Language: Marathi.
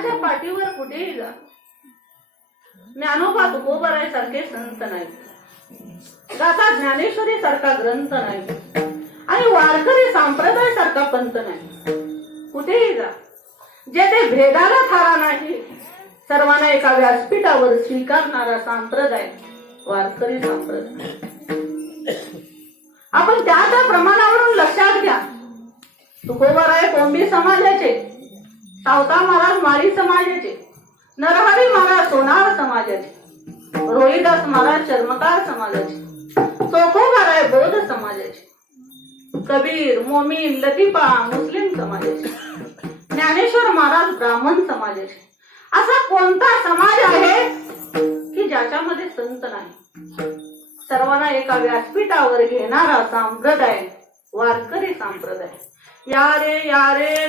ज्ञानाच्या पाठीवर कुठेही जा, ज्ञानोबा तुकोबाराय सारखे संत नाही, गाथा ज्ञानेश्वरी सारखा ग्रंथ नाही, आणि वारकरी संप्रदाय सारखा पंथ नाही. कुठेही जा, जेथे भेदाला थारा नाही, सर्वांना एका व्यासपीठावर स्वीकारणारा संप्रदाय वारकरी संप्रदाय. आपण त्या त्या प्रमाणावरून लक्षात घ्या. तुकोबाराय कोंबी समाजाचे, सावता महाराज माळी समाजाचे, नरहरी महाराज सोनार समाजाचे, रोहिदास महाराज चर्मकार समाजाचे, चोखोबाराय बौद्ध समाजाचे, कबीर मोमीन लतीफा मुस्लिम समाजाचे, ज्ञानेश्वर महाराज ब्राह्मण समाजाचे. असा कोणता समाज आहे की ज्याच्यामध्ये संत नाही? सर्वांना एका व्यासपीठावर घेणारा संप्रदाय वारकरी संप्रदाय. या रे